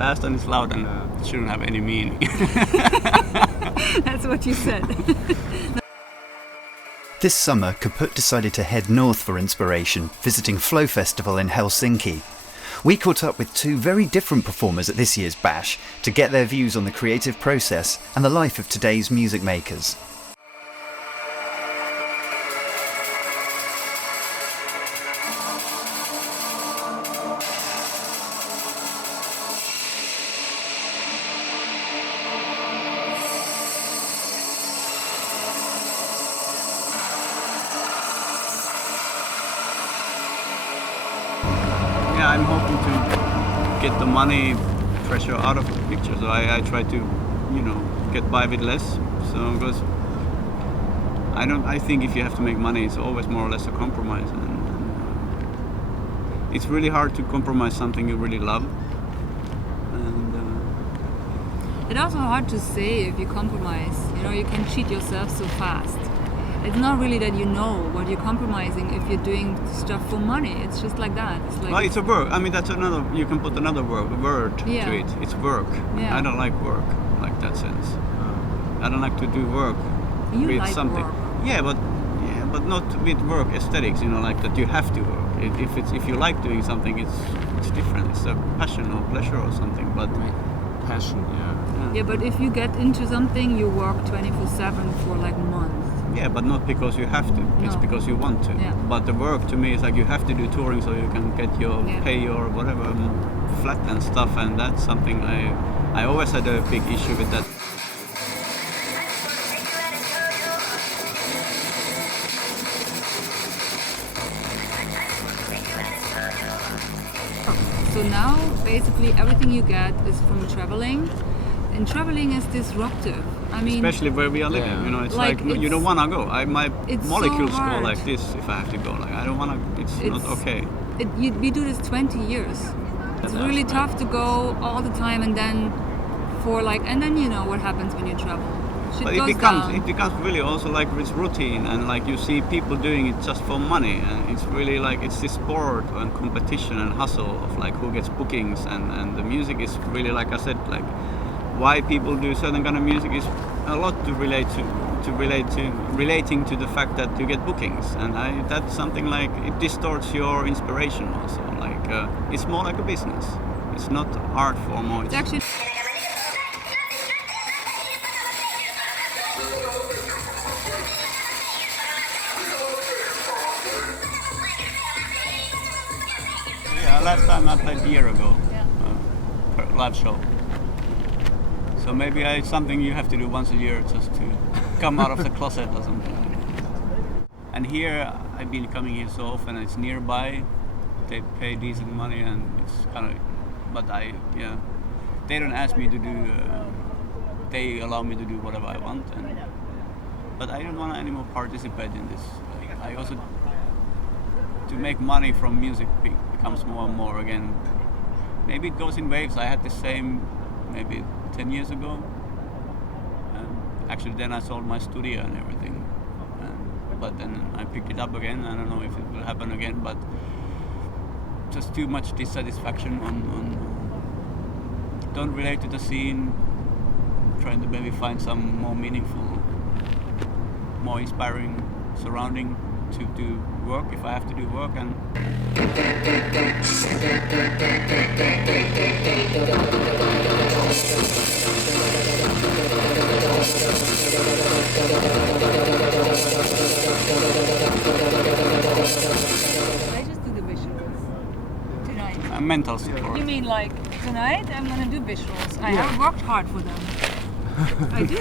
fast and it's loud and it shouldn't have any meaning. That's what you said. This summer, Kaput decided to head north for inspiration, visiting Flow Festival in Helsinki. We caught up with two very different performers at this year's Bash to get their views on the creative process and the life of today's music makers. Yeah, I'm hoping to get the money pressure out of the picture, so I try to, get by with less. So because I think if you have to make money, it's always more or less a compromise, and it's really hard to compromise something you really love. And It's also hard to say if you compromise. You can cheat yourself so fast. It's not really that you know what you're compromising if you're doing stuff for money. It's just like that. It's like it's a work. I mean, that's another. You can put another word to it. It's work. Yeah. I don't like work like that sense. I don't like to do work You with like something. work. Yeah, but not with work aesthetics. Like that you have to work. If you like doing something, it's different. It's a passion or pleasure or something. But passion, Yeah, but if you get into something, you work 24/7 for like months. yeah, but not because you have to. It's No. because you want to. Yeah. But the work to me is like you have to do touring so you can get your pay your whatever flat and stuff, and that's something I always had a big issue with that. So now basically everything you get is from traveling, and traveling is disruptive. I mean, Especially where we are living, Yeah. it's Like, like you it's- don't want to go. My it's so molecules go hard. like this if I have to go. Like I don't want to. It's not okay. we do this 20 years. It's really tough to go all the time, and then you know what happens when you travel. Shit But goes down. it becomes really also like it's routine, and like you see people doing it just for money, and it's really like it's this sport and competition and hustle of like who gets bookings, and the music is really, like I said, like why people do certain kind of music is a lot to relating to the fact that you get bookings, and that's something like it distorts your inspiration also. Like it's more like a business. It's not art form, or It's actually last time I played a year ago, live show. So maybe it's something you have to do once a year just to come out of the closet or something. And here, I've been coming here so often, it's nearby, they pay decent money, and it's kind of, but they don't ask me to do, they allow me to do whatever I want, but I don't want to anymore participate in this. I also, to make money from music becomes more and more again. Maybe it goes in waves. I had the same maybe 10 years ago. Actually, then I sold my studio and everything. But then I picked it up again. I don't know if it will happen again, but just too much dissatisfaction on don't relate to the scene, trying to maybe find some more meaningful, more inspiring surrounding to do work if I have to do work. And I just do the visuals tonight. mental support. You mean like tonight I'm gonna do visuals? I have worked hard for them. I did.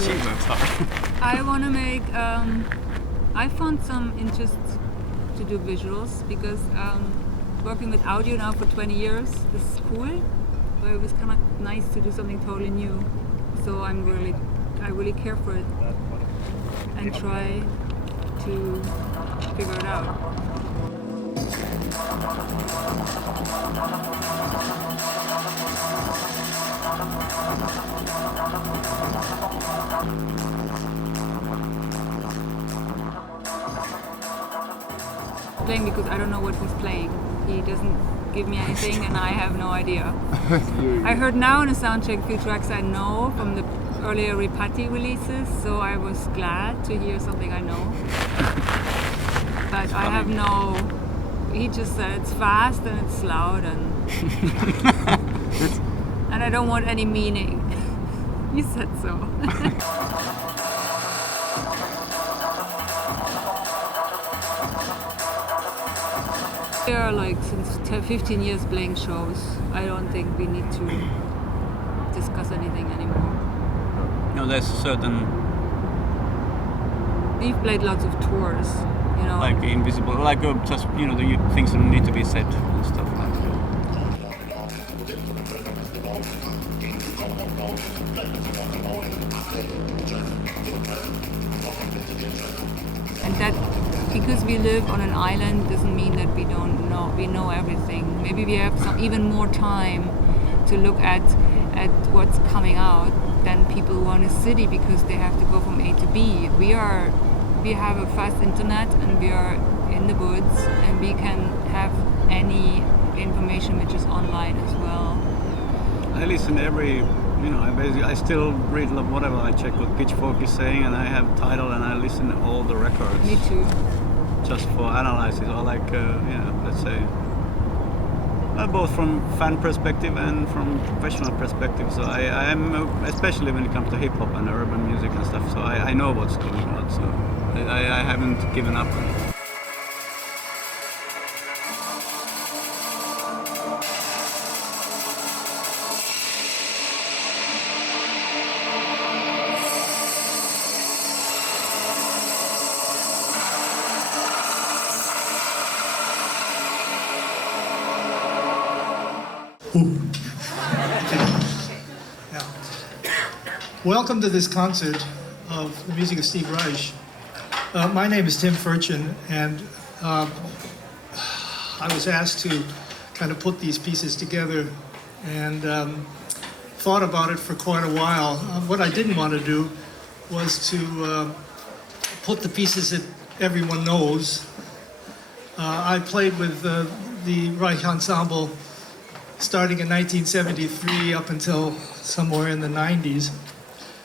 She works hard. I want to make. I found some interest to do visuals because working with audio now for 20 years is cool, but it was kind of nice to do something totally new. So I really care for it and try to figure it out. playing because I don't know what he's playing. He doesn't give me anything and I have no idea. I heard now in the soundcheck few tracks I know from the earlier Ripatti releases, so I was glad to hear something I know. But I have no... He just said it's fast and it's loud and... and I don't want any meaning. He said so. We are like since 15 years playing shows. I don't think we need to discuss anything anymore. No, there's certain We've played lots of tours, you know. like invisible, like just the things that need to be said and stuff like that. And that because we live on an island doesn't mean that we know everything. Maybe we have even more time to look at what's coming out than people who are in a city because they have to go from A to B. We have a fast internet and we are in the woods and we can have any information which is online as well. I listen I still read whatever. I check what Pitchfork is saying, and I have Tidal, and I listen to all the records. Me too. Just for analysis, or let's say, both from fan perspective and from professional perspective. So I am, especially when it comes to hip hop and urban music and stuff. So I know what's going on. So I haven't given up on it. Yeah. Welcome to this concert of the music of Steve Reich. My name is Tim Furchin, and I was asked to kind of put these pieces together and thought about it for quite a while. What I didn't want to do was to put the pieces that everyone knows. I played with the Reich Ensemble starting in 1973 up until somewhere in the 90s.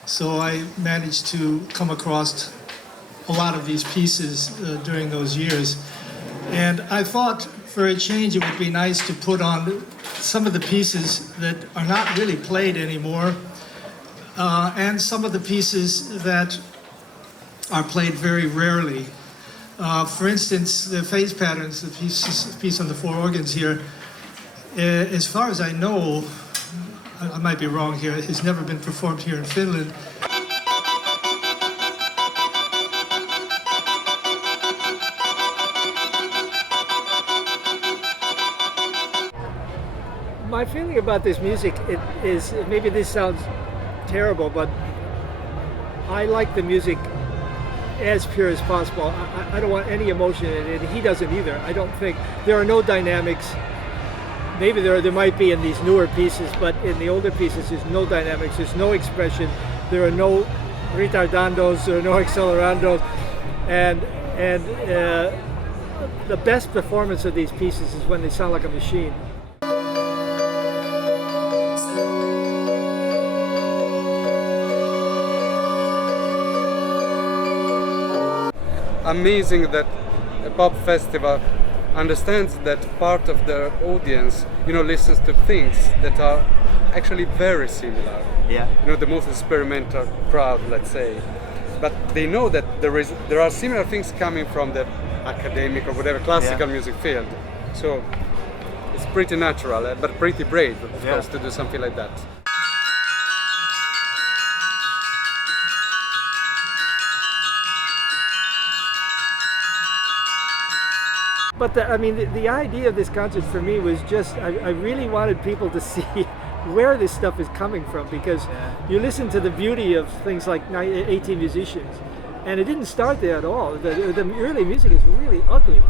So I managed to come across a lot of these pieces during those years. And I thought for a change it would be nice to put on some of the pieces that are not really played anymore and some of the pieces that are played very rarely. For instance, the phase patterns, the piece on the four organs here, as far as I know, I might be wrong here, it's never been performed here in Finland. My feeling about this music is, maybe this sounds terrible, but I like the music as pure as possible. I don't want any emotion in it, and he doesn't either. I don't think, there are no dynamics. Maybe there might be in these newer pieces, but in the older pieces there's no dynamics, there's no expression, there are no retardandos, there are no accelerandos, and the best performance of these pieces is when they sound like a machine. Amazing that a pop festival understands that part of their audience, listens to things that are actually very similar. Yeah. The most experimental crowd, let's say. But they know that there are similar things coming from the academic or whatever classical music field. So it's pretty natural, but pretty brave, of course, to do something like that. But the idea of this concert for me was just, I really wanted people to see where this stuff is coming from, because you listen to the beauty of things like 18 musicians, and it didn't start there at all. The early music is really ugly.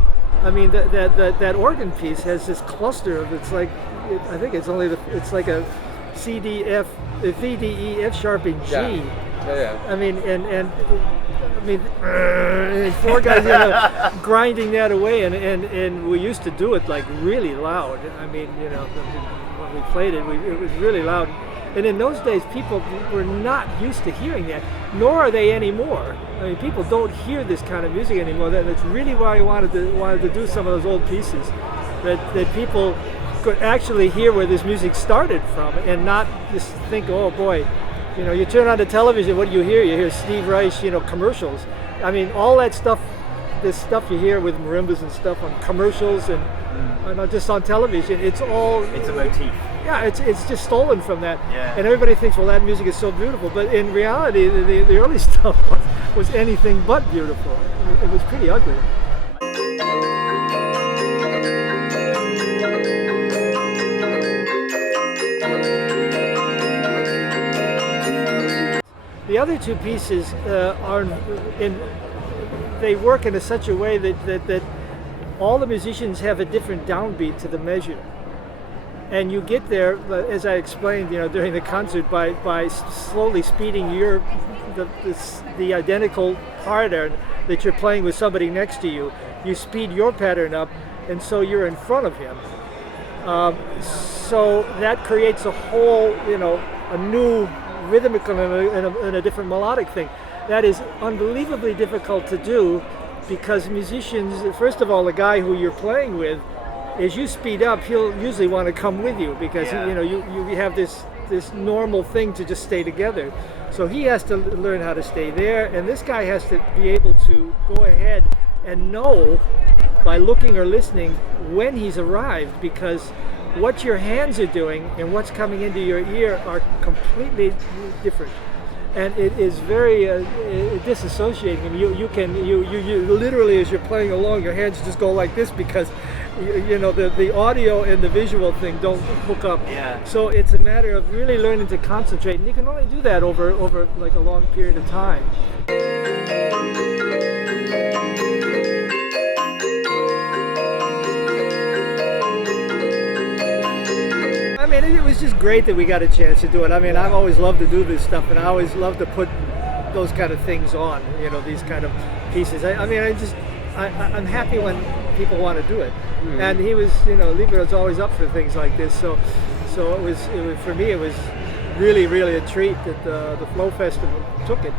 I mean, that organ piece has this cluster of, I think it's like a C, D, F, D, E, F sharp, and G. Yeah. I mean, I mean, four guys grinding that away, and we used to do it like really loud. I mean, you know, when we played it, it was really loud. And in those days, people were not used to hearing that, nor are they anymore. I mean, people don't hear this kind of music anymore. That's really why I wanted to do some of those old pieces, that people could actually hear where this music started from, and not just think, oh boy, you know, you turn on the television, what do you hear? You hear Steve Reich, you know, commercials. I mean, all that stuff, this stuff you hear with marimbas and stuff on commercials and not just on television, it's all... It's a motif. Yeah, it's just stolen from that. Yeah. And everybody thinks, well, that music is so beautiful. But in reality, the early stuff was anything but beautiful. It was pretty ugly. The other two pieces they work in such a way that all the musicians have a different downbeat to the measure. And you get there, as I explained, you know, during the concert, by slowly speeding the identical pattern that you're playing with somebody next to you. You speed your pattern up, and so you're in front of him. So that creates a whole, you know, a new rhythmical and a different melodic thing. That is unbelievably difficult to do, because musicians, first of all, the guy who you're playing with, as you speed up, he'll usually want to come with you, because you know you have this normal thing to just stay together. So he has to learn how to stay there, and this guy has to be able to go ahead and know by looking or listening when he's arrived, because what your hands are doing and what's coming into your ear are completely different. And it is very disassociating. You literally, as you're playing along, your hands just go like this, because you know the audio and the visual thing don't hook up. Yeah. So it's a matter of really learning to concentrate, and you can only do that over like a long period of time. I mean, it was just great that we got a chance to do it. I mean, I've always loved to do this stuff, and I always love to put those kind of things on, you know, these kind of pieces. I'm happy when people want to do it. And he was, you know, Lieber's always up for things like this. So it was for me, it was really, really a treat that the Flow Festival took it.